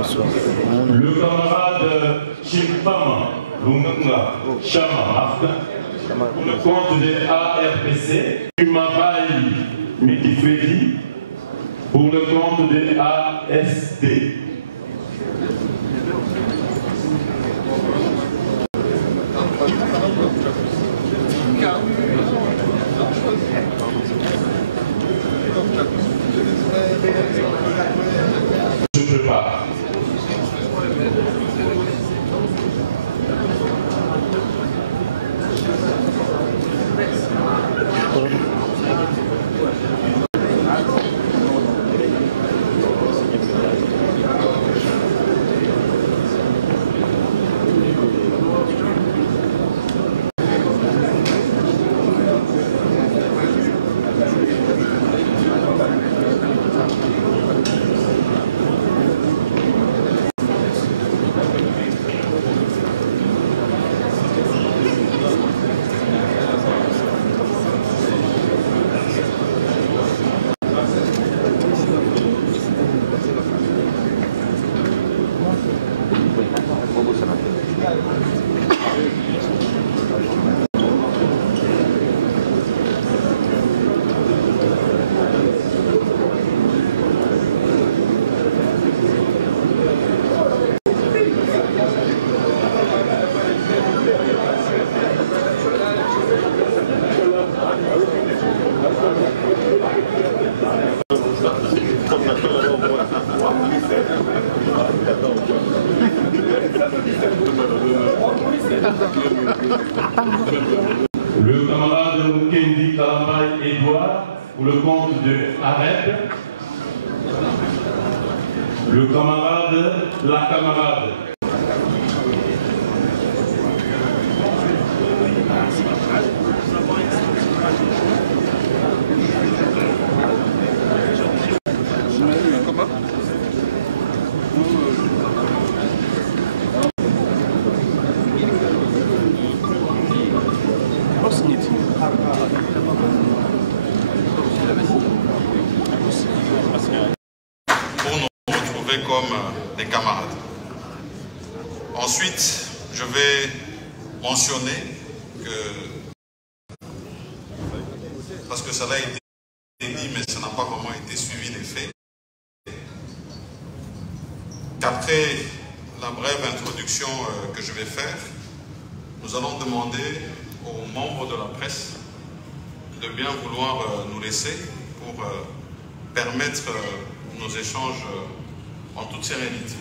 Le camarade Chimpama Lungunga Chama Martin, pour le compte de ARPC, Mabaï Mitifredi, pour le compte de ASD. Je prépare. Le camarade Mukendi Kalambay Edouard pour le compte de AREP. Le camarade La Camarade. Pour nous retrouver comme des camarades. Ensuite, je vais mentionner que, parce que cela a été dit, mais ça n'a pas vraiment été suivi des faits, qu'après la brève introduction que je vais faire, nous allons demander aux membres de la presse de bien vouloir nous laisser pour permettre nos échanges en toute sérénité.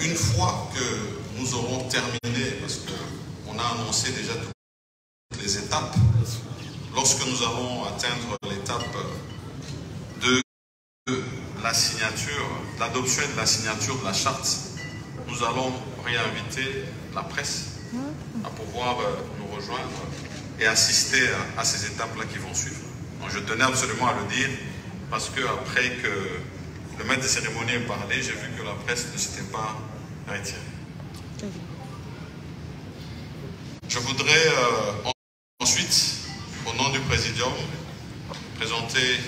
Et une fois que nous aurons terminé, parce qu'on a annoncé déjà toutes les étapes, lorsque nous allons atteindre l'étape de la signature, l'adoption et de la signature de la charte, nous allons réinviter la presse à pouvoir nous rejoindre et assister à ces étapes-là qui vont suivre. Donc, je tenais absolument à le dire parce que après que le maître de cérémonie ait parlé, j'ai vu que la presse ne s'était pas retirée. Je voudrais ensuite, au nom du Présidium, présenter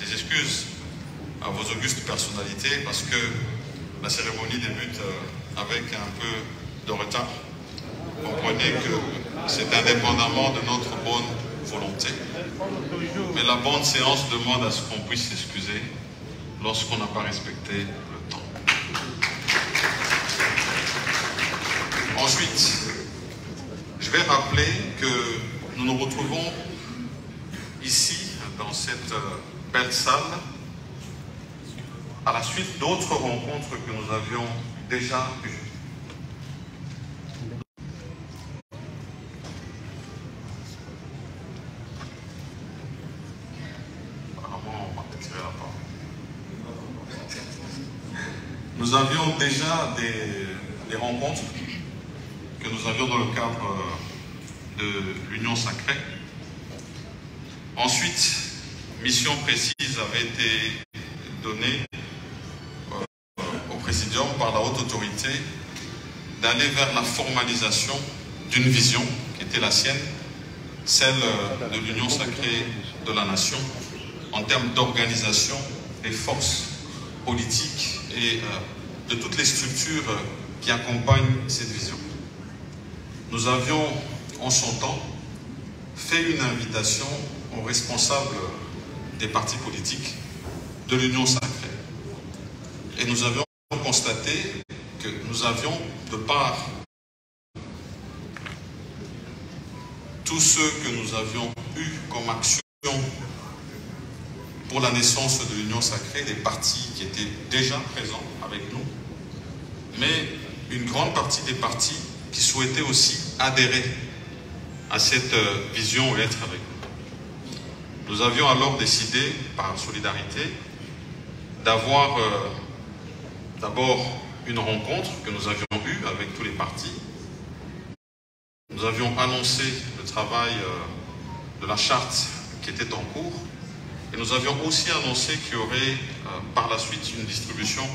des excuses à vos augustes personnalités parce que la cérémonie débute avec un peu de retard. Comprenez que c'est indépendamment de notre bonne volonté. Mais la bonne séance demande à ce qu'on puisse s'excuser lorsqu'on n'a pas respecté le temps. Ensuite, je vais rappeler que nous nous retrouvons ici, dans cette belle salle, à la suite d'autres rencontres que nous avions déjà eues. Apparemment, on va retirer la parole. Nous avions déjà des rencontres que nous avions dans le cadre de l'Union Sacrée. Ensuite, mission précise avait été donnée au Présidium par la haute autorité d'aller vers la formalisation d'une vision qui était la sienne celle de l'Union sacrée de la nation, en termes d'organisation des forces politiques et de toutes les structures qui accompagnent cette vision. Nous avions, en son temps, fait une invitation aux responsables des partis politiques de l'Union sacrée. Et nous avions constaté que nous avions, de par tous ceux que nous avions eu comme action pour la naissance de l'Union sacrée, des partis qui étaient déjà présents avec nous, mais une grande partie des partis qui souhaitaient aussi adhérer à cette vision et être avec nous. Nous avions alors décidé, par solidarité, d'avoir d'abord une rencontre que nous avions eue avec tous les partis. Nous avions annoncé le travail de la charte qui était en cours et nous avions aussi annoncé qu'il y aurait par la suite une distribution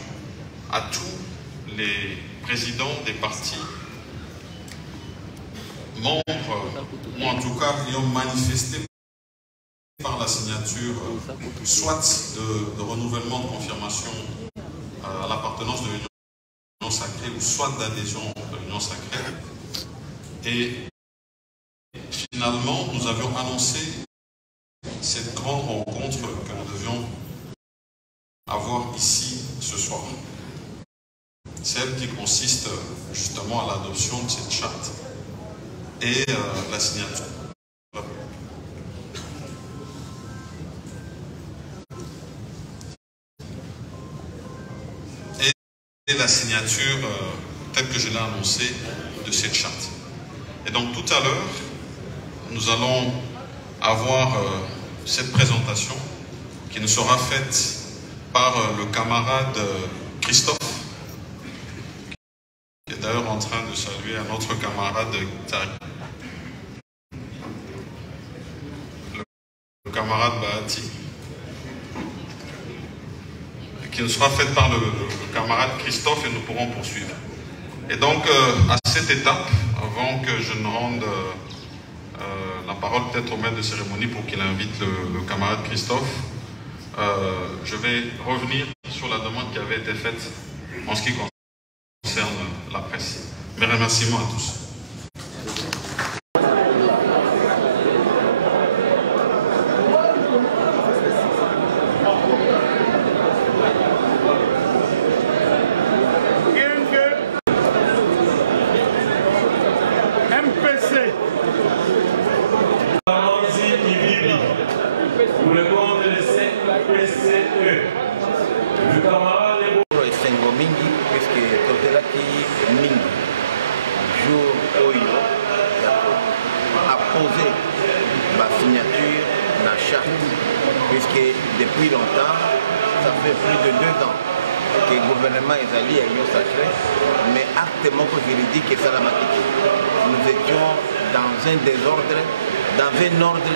à tous les présidents des partis membres, ou en tout cas ayant manifesté par la signature soit de renouvellement de confirmation à l'appartenance de l'Union sacrée ou soit d'adhésion de l'Union sacrée. Et finalement, nous avions annoncé cette grande rencontre que nous devions avoir ici ce soir. Celle qui consiste justement à l'adoption de cette charte et la signature. Et la signature, telle que je l'ai annoncée, de cette charte. Et donc tout à l'heure, nous allons avoir cette présentation qui nous sera faite par le camarade Christophe, qui est d'ailleurs en train de saluer un autre camarade, le camarade Bahati, qui nous sera faite par le camarade Christophe et nous pourrons poursuivre. Et donc, à cette étape, avant que je ne rende la parole peut-être au maître de cérémonie pour qu'il invite le camarade Christophe, je vais revenir sur la demande qui avait été faite en ce qui concerne la presse. Mes remerciements à tous.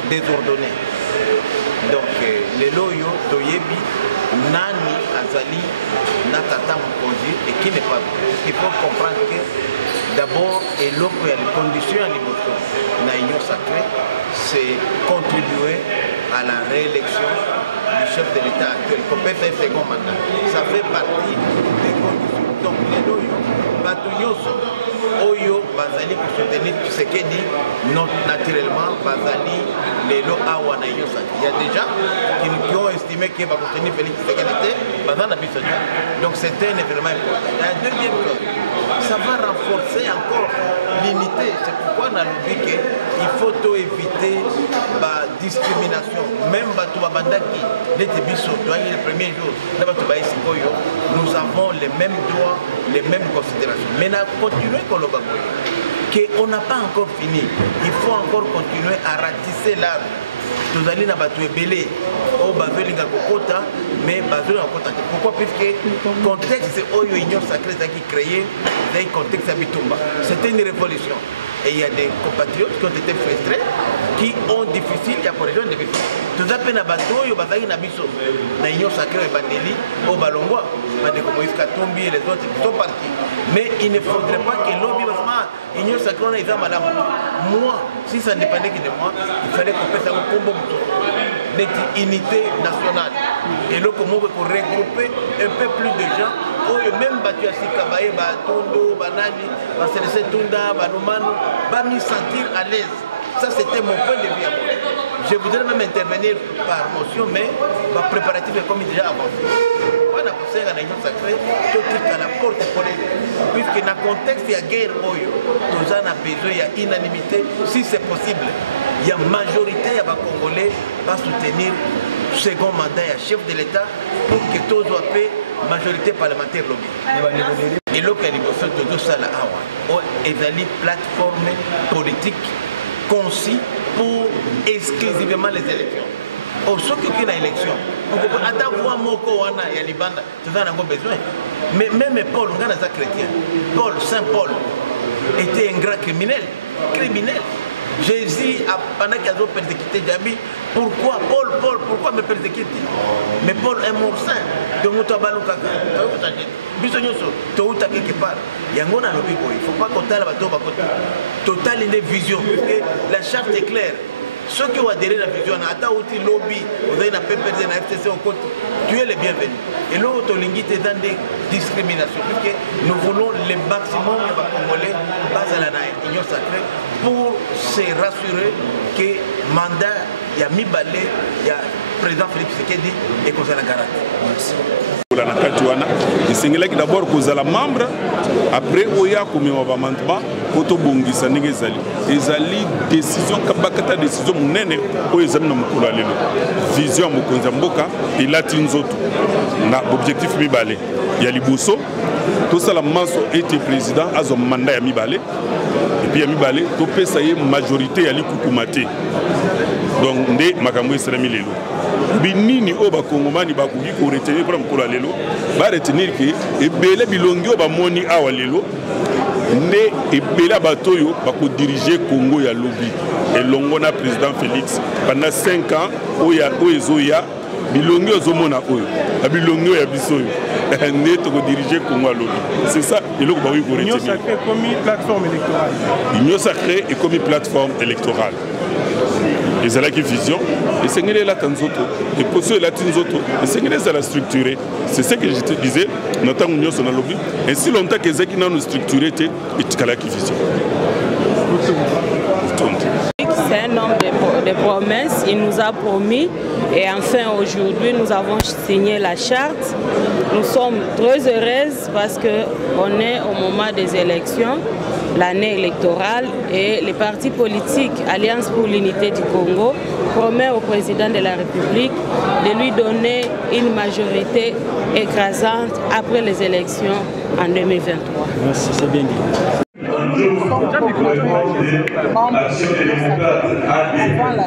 Désordonné. Donc, les loyaux, Toyebi, Nani, Azali, Natata Mokonzi, et qui n'est pas bien. Il faut comprendre que d'abord, et l'autre, il y a les conditions à l'émotion de l'Union sacrée, c'est contribuer à la réélection du chef de l'État actuel, qui peut être un second mandat. Ça fait partie des conditions. Donc, les loyaux, Batouyoso, Oyo, Bazali pour soutenir Tshisekedi, naturellement, Bazali, les lots Awa na Union sacrée. Il y a des gens qui ont estimé qu'il va soutenir Félix Tshisekedi, donc c'était un événement important. La deuxième chose, ça va renforcer encore l'unité. C'est pourquoi on a dit qu'il faut éviter la discrimination. Même Batouabandaki, les premiers jours, nous avons les mêmes droits, les mêmes considérations. Mais on a continué qu'on le qu'on n'a pas encore fini. Il faut encore continuer à ratisser l'arbre. Nous allons à Batouébélé, au Bazolinga Kokota, mais Bazolinga Kokota. Pourquoi? Puisque le contexte, c'est l'Union sacrée qui créé, le contexte à Bitumba. C'était une révolution. et il y a des compatriotes qui ont été frustrés, qui ont difficile, il y a pour les gens difficiles. Tout ça, il y a des bateaux, il y a des bateaux, il y a des sacrés, il y a des bandélis, au Balongwa, il y a des Moïse Katumbi et les autres, ils sont partis. Mais il ne faudrait pas que l'objet, l'Union sacrée, on a été madame. Moi, si ça ne dépendait que de moi, il fallait qu'on fasse un combo d'unité nationale. Et là, comment on peut regrouper un peu plus de gens, même battu à Sikabaye, Batondo, Banani, Baselese Tunda, Banomano, va m'y sentir à l'aise. Ça, c'était mon point de vue. Je voudrais même intervenir par motion, mais ma préparatif est comme déjà avancé. Quand on a pensé à l'Union sacrée, tout est à la porte pour elle. Puisque dans le contexte, il y a guerre, tous en a besoin, il y a unanimité. Si c'est possible, il y a majorité, il y a des Congolais qui vont soutenir le second mandat, il y a chef de l'État, pour que tout soit fait, majorité parlementaire lobby. Et là, il y a tout ça là, il y a une plateforme politique concis pour exclusivement les élections. Au ce qu'il y a une élection, on peut avoir Moko, il y a Libanda, tout ça, on a besoin. Mais même Paul, on a chrétien. Paul, Saint Paul, était un grand criminel. Jésus, pendant qu'il a persécuté Djabi, pourquoi Paul, pourquoi me persécuter? Mais Paul est mort saint. Donc, on a quelque part. Il y a un lobby. Il ne faut pas qu'on ait total une vision. La charte est claire. Ceux qui ont adhéré à la vision, outil lobby, vous avez un PPD, un FTC au côté, tu es le bienvenu. Et l'autre, est dans des discriminations. Puisque nous voulons le maximum de Congolais basés à l'Union sacrée pour se rassurer que le mandat, il y a Mibalé, il y a le président Philippe Tshisekedi et qu'on a la garantie. Merci. Il d'abord kozala membre après oya komema bamantba koto bongisa ndenge ezali décision kabakata décision munene oyo ezali na mokolo lelo vision mokonzi mboka elati nzoto na objectif mibale ya liboso tosala maso ete président azo mandat ya mibale et puis ya mibale topesa ye majorité ya likukumate donc nde makambo esalami lelo binini o bakongomani bakoki ko retenir pour mokolo lelo ba retenir que ebele bilongi o bamoni awa lelo nde ebele batoyo bako diriger Congo ya lobby elongo na président Félix pendant 5 ans oya oezoya bilongi ozomona oyo bilongi ya bisoyo nde to diriger Congo ya lobby c'est ça eloko ba ko retenir. L'Union sacrée comme plateforme électorale. L'Union sacrée est comme plateforme électorale. Les alaki vision, et c'est que la tanzoto, et pour ceux la tanzoto, et c'est que ça la structuré. C'est ce que je te disais, notre union sur le lobby, et si longtemps que c'est qui nous structuré, et tu as la vision. C'est un homme de promesses, il nous a promis, et enfin aujourd'hui nous avons signé la charte. Nous sommes très heureuses parce qu'on est au moment des élections, l'année électorale, et les partis politiques Alliance pour l'unité du Congo promet au président de la République de lui donner une majorité écrasante après les élections en 2023. Merci, c'est bien dit. Avant la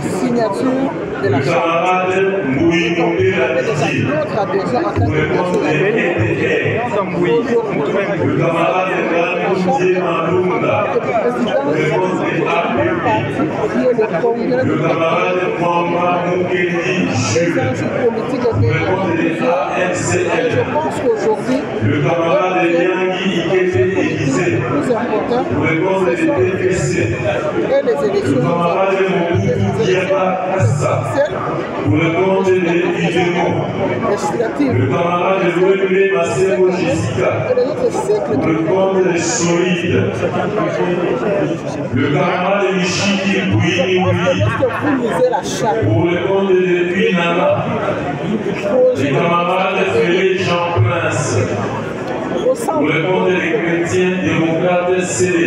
signature de la charte. Notre adhésion en tant je pense qu'aujourd'hui, le camarade plus important, et les élections pour le compte des législatives, le camarade Loué Massimo Jessica, pour le compte des solides, le camarade Michiki Bouini, pour le compte des Puinama, le camarade Félix Jean Prince, pour le compte des chrétiens démocrates CD,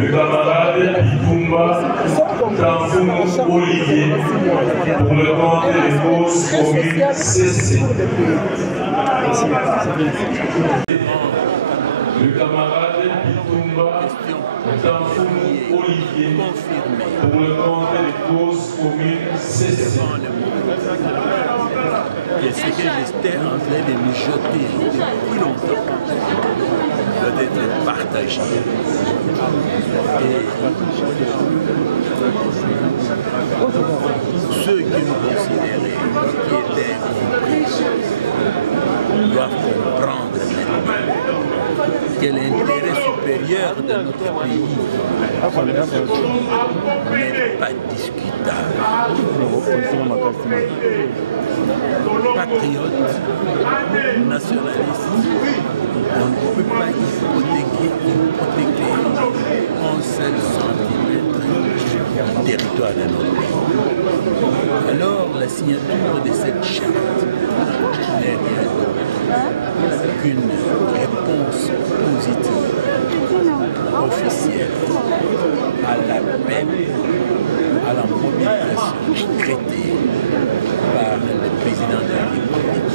le camarade Itumba Tanfounou Olivier, pour le compte des causes communes CC. Le camarade Itumba Tanfounou Olivier, pour le compte des causes communes CC. Et ce que j'étais en train de mijoter depuis longtemps doit être partagé. Et Ceux qui nous considéraient qui étaient compris doivent comprendre maintenant que l'intérêt supérieur de notre pays n'est pas discutable. Patriotes, nationalistes, on ne peut pas hypothéquer un seul centimètre du territoire de notre pays. Alors la signature de cette charte n'est rien d'autre qu'une réponse positive, officielle, à l'appel à la mobilisation décrétée par le président de la République,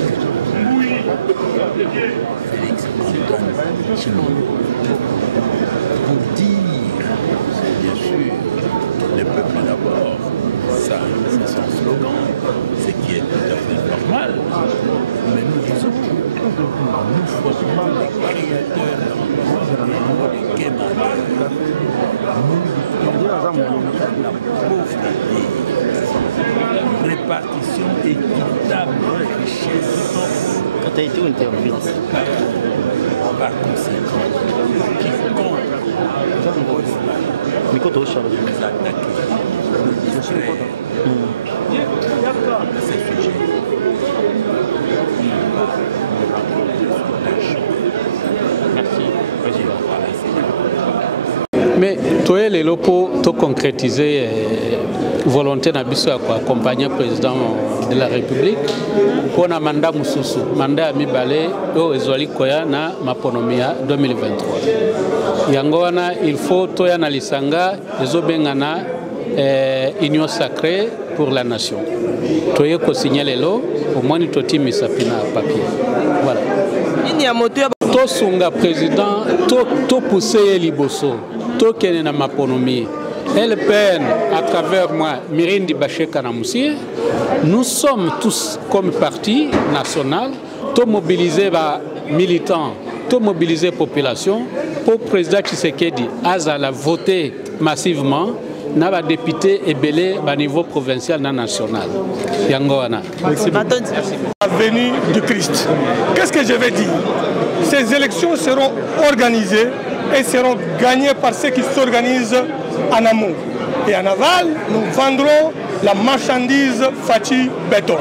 Félix Antoine Tshilombo, pour dire, bien sûr, le peuple d'abord, ça c'est son slogan, ce qui est tout à fait normal, mais nous disons, nous formons les créateurs et non les quémandeurs. Nous luttons la pauvreté, répartition équitable de la richesse. Quand tu as été où intervenu? Par conséquent, quiconque nous attaquer, nous distraire de ces sujets. Mais toi, les locaux, tu as concrétisé volonté de accompagner le président de la République pour un mandat Moussoussou, mandat Mibale, au Ezwali Koya na Maponomia 2023. Yangoana, il faut toi analisanga les obengana union sacrée pour la nation. Toi, tu signaler l'eau, au moins tu as mis sa pina papier. Voilà. To sunga président, to pousser liboso, to kene na maponomi. LPN à travers moi, Mirindi Bacheka Namoussi, nous sommes tous comme parti national, to mobiliser les militants, to mobiliser la population pour le président Tshisekedi Azala voter massivement. N'a pas député et belé à niveau provincial et national. Yangoana. Merci. La venue du Christ. Qu'est-ce que je vais dire? Ces élections seront organisées et seront gagnées par ceux qui s'organisent en amont. Et en aval, nous vendrons la marchandise Fachi Béton.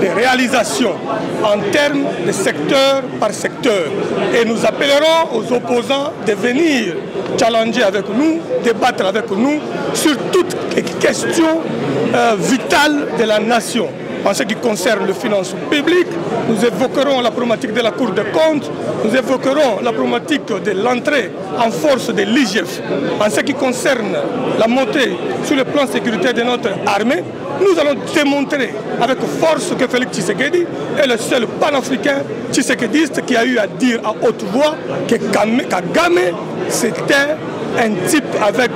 Les réalisations en termes de secteur par secteur. Et nous appellerons aux opposants de venir challenger avec nous, débattre avec nous sur toutes les questions vitales de la nation. En ce qui concerne les finances publiques, nous évoquerons la problématique de la Cour des comptes, nous évoquerons la problématique de l'entrée en force de l'IGF. En ce qui concerne la montée sur le plan sécuritaire de notre armée, nous allons démontrer avec force que Félix Tshisekedi est le seul panafricain tshisekediste qui a eu à dire à haute voix que Kagame, c'était un type avec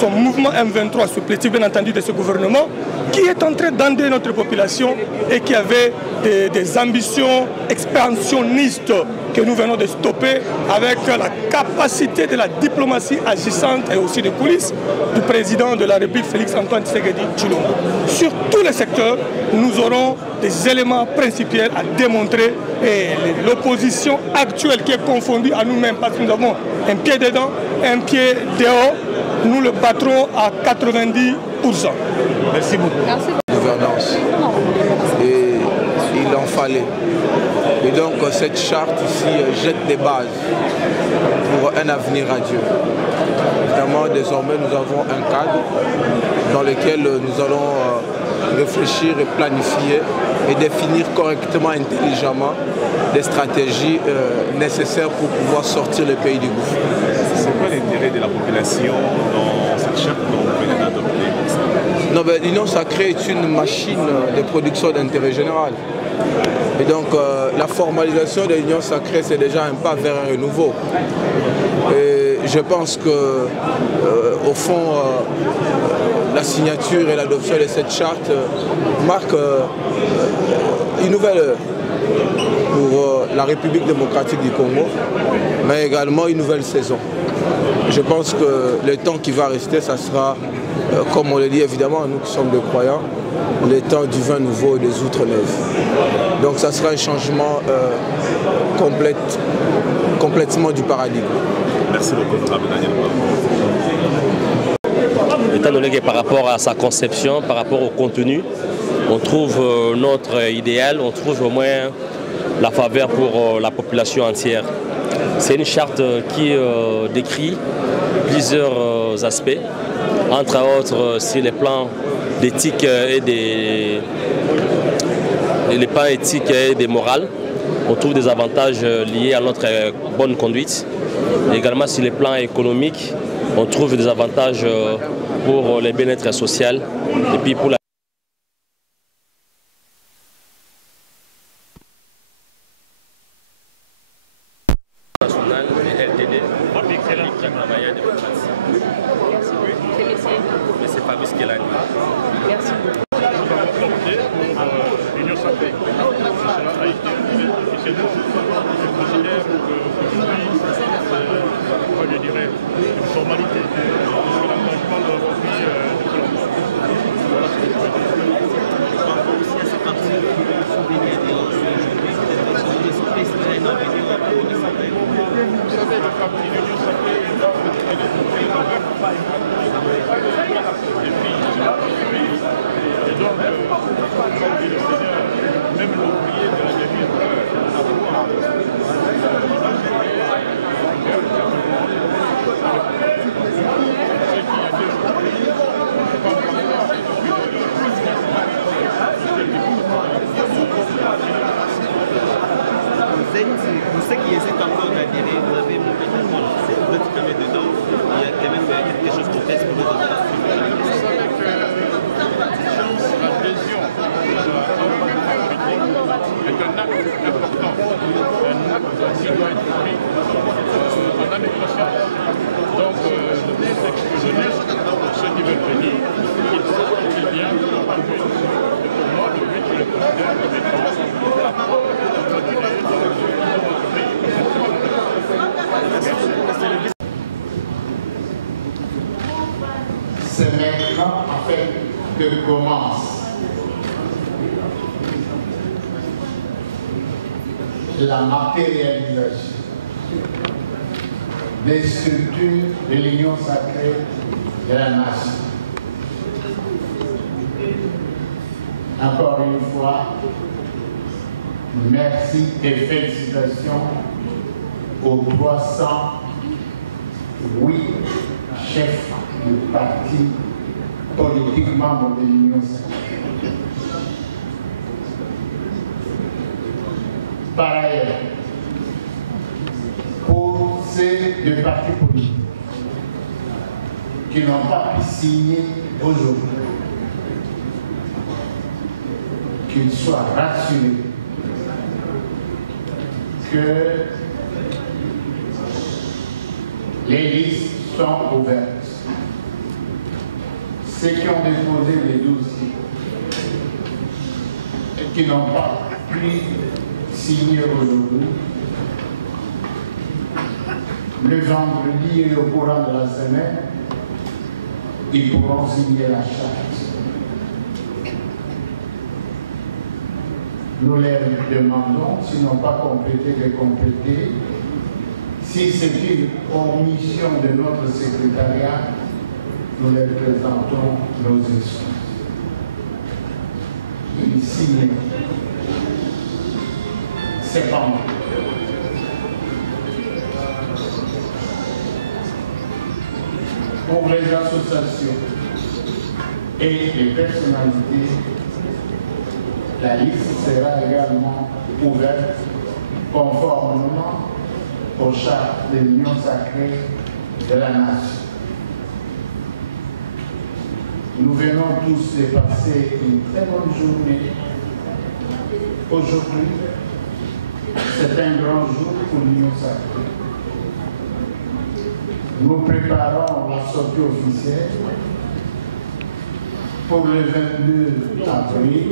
son mouvement M23 supplétif, bien entendu, de ce gouvernement, qui est en train d'endetter notre population et qui avait des ambitions expansionnistes que nous venons de stopper avec la capacité de la diplomatie agissante et aussi des coulisses du président de la République, Félix Antoine Tshisekedi Tshilombo. Sur tous les secteurs, nous aurons des éléments principiels à démontrer et l'opposition actuelle qui est confondue à nous-mêmes parce que nous avons un pied dedans, un pied dehors, nous le battrons à 90%. Merci beaucoup. Merci. Gouvernance. Et il en fallait. Et donc cette charte ici jette des bases pour un avenir radieux. Évidemment, désormais, nous avons un cadre dans lequel nous allons réfléchir et planifier et définir correctement, intelligemment des stratégies nécessaires pour pouvoir sortir le pays du gouffre. C'est quoi l'intérêt de la population dans cette charte dont vous venez d'adopter? Non, ben, l'Union sacrée est une machine de production d'intérêt général. Et donc la formalisation de l'Union sacrée, c'est déjà un pas vers un renouveau. Et je pense que au fond, la signature et l'adoption de cette charte marquent une nouvelle heure pour la République démocratique du Congo, mais également une nouvelle saison. Je pense que le temps qui va rester, ça sera, comme on le dit évidemment, nous qui sommes des croyants, le temps du vin nouveau et des outres neuves. Donc ça sera un changement complètement du paradigme. Merci beaucoup, Daniel. Étant donné que par rapport à sa conception, par rapport au contenu, on trouve notre idéal, on trouve au moins la faveur pour la population entière. C'est une charte qui décrit plusieurs aspects, entre autres sur les plans d'éthique et les plans éthiques et des morales. On trouve des avantages liés à notre bonne conduite. Également sur les plans économiques, on trouve des avantages pour les bien-être social et puis pour la nationale des LTD, qui travaille à démocratie. Mais c'est Fabrice Kelani. Merci. L'Union sacrée. Cela a été officiellement. Je considère qu'aujourd'hui, moi je dirais une formalité. Parce que l'engagement de votre vie voilà ce que je peux dire. Aussi à cette partie, vous savez, le parti l'Union sacrée, elle est ouverte et puis et donc, comme dit le Seigneur, même l'ouvrier de la demi-heure a pouvoir. Vous qui hésitent encore d'adhérer, vous avez montré que vous êtes quand même dedans, il y a quand même quelque chose qui teste pour vous. Vous savez que l'adhésion est un acte important, un acte qui doit être pris en âme et conscience. Donc, le but c'est que je laisse ceux qui veulent venir, qu'ils savent qu'il y a pour moi, le but, je le considère comme étant la propre c'est maintenant en fait que commence la matérialisation des structures de l'Union sacrée de la nation. Encore une fois, merci et félicitations aux 308 chefs du parti politique membre de l'Union sacrée. Par ailleurs, pour ces deux partis politiques qui n'ont pas pu signer aujourd'hui, qu'ils soient rassurés que les listes sont ouvertes. Ceux qui ont déposé les dossiers et qui n'ont pas pu signer aujourd'hui, le vendredi et au courant de la semaine, ils pourront signer la charte. Nous leur demandons, s'ils n'ont pas complété, de compléter. Si c'est une omission de notre secrétariat, nous leur présentons nos excuses. Ils signent. Cependant, pour les associations et les personnalités, la liste sera également ouverte conformément aux chartes de l'Union sacrée de la nation. Nous venons tous de passer une très bonne journée. Aujourd'hui, c'est un grand jour pour l'Union sacrée. Nous préparons la sortie officielle pour le 22 avril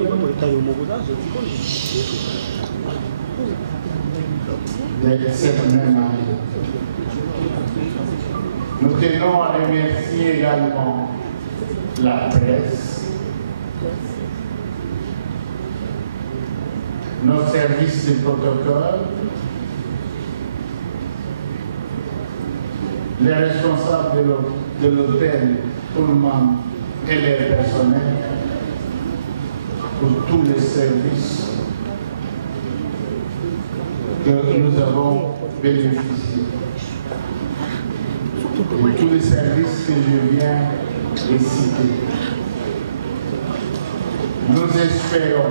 de cette même année. Nous tenons à remercier également la presse, nos services de protocole, les responsables de l'hôtel Pullman et les personnels pour tous les services que nous avons bénéficiés. Et tous les services que je viens de citer. Nous espérons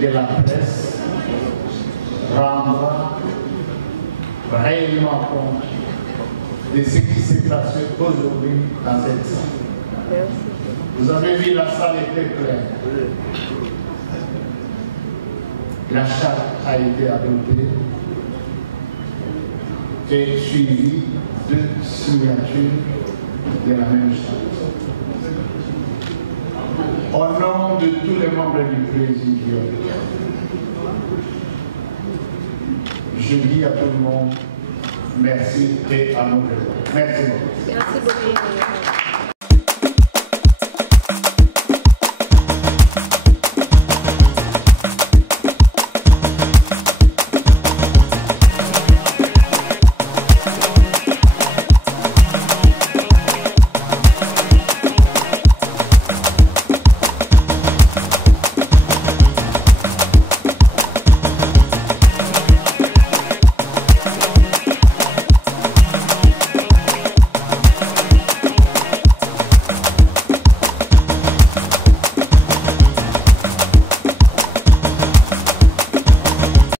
que la presse rendra réellement compte de ce qui s'est passé aujourd'hui dans cette salle. Vous avez vu, la salle était pleine. La charte a été adoptée et suivie de signatures de la même charte. Au nom de tous les membres du Présidium, je dis à tout le monde merci et à nos présents. Merci beaucoup. Merci beaucoup.